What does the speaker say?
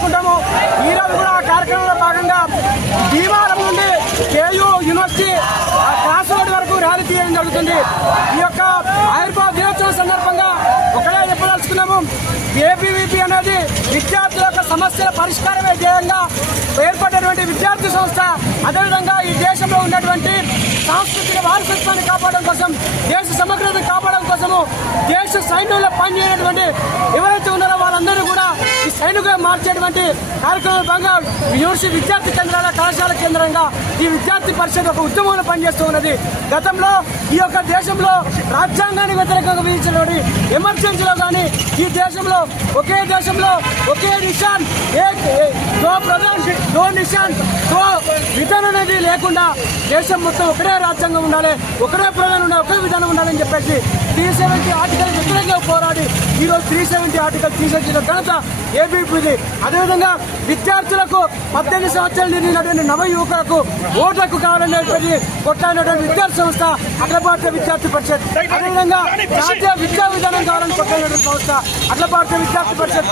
చేసుకుంటాము. ఈ రోజు కూడా ఆ కార్యక్రమంలో భాగంగా భీమవరం నుండి కేయూ యూనివర్సిటీ క్లాస్ రోడ్ వరకు ర్యాలీ తీయడం జరుగుతుంది. ఈ యొక్క ఆవిర్భావ దినోత్సవం సందర్భంగా ఒకటే చెప్పదలుచుకున్నాము. ఏబీవీపీ అనేది విద్యార్థుల యొక్క సమస్యల పరిష్కారమే ధ్యేయంగా ఏర్పడినటువంటి విద్యార్థి సంస్థ. అదేవిధంగా ఈ దేశంలో ఉన్నటువంటి సాంస్కృతిక వారసత్వాన్ని కాపాడడం కోసం, దేశ సమగ్రతను కాపాడడం కోసము దేశ సైన్యంలో పనిచేయనటువంటి ఎవరైతే ఉన్నారో వాళ్ళందరూ కూడా ఈ సైనికులుగా మార్చేటువంటి కార్యక్రమంలో భాగంగా యూనివర్సిటీ విద్యార్థి కేంద్రాల కళాశాల కేంద్రంగా ఈ విద్యార్థి పరిషత్ ఒక ఉద్యమంలో పనిచేస్తూ ఉన్నది. గతంలో ఈ యొక్క దేశంలో రాజ్యాంగానికి వ్యతిరేకంగా విధించినటువంటి ఎమర్జెన్సీలో కానీ ఈ దేశంలో ఒకే నిషాన్ దో ప్రధాన్ దో నిషాన్ దో విధానం అనేది లేకుండా దేశం మొత్తం ఒకటే రాజ్యాంగం ఉండాలి, ఒకటే ప్రధాని ఉండాలి, ఒకే విధానం ఉండాలని చెప్పేసి 370 ఆర్టికల్ వ్యతిరేకంగా పోరాడి ఈ రోజు 370 ఆర్టికల్ తీసేసిన ఘనత ఏబీపీది. అదేవిధంగా విద్యార్థులకు 18 సంవత్సరాలు నిండినటువంటి నవ యువకులకు ఓట్లకు కావాలనేటువంటి కొట్లాడినటువంటి విద్యార్థి సంస్థ అఖిల భారతీయ విద్యార్థి పరిషత్. అదేవిధంగా జాతీయ విద్యా విధానం కావాలని కొట్లాడినటువంటి సంస్థ అఖిల భారతీయ విద్యార్థి పరిషత్.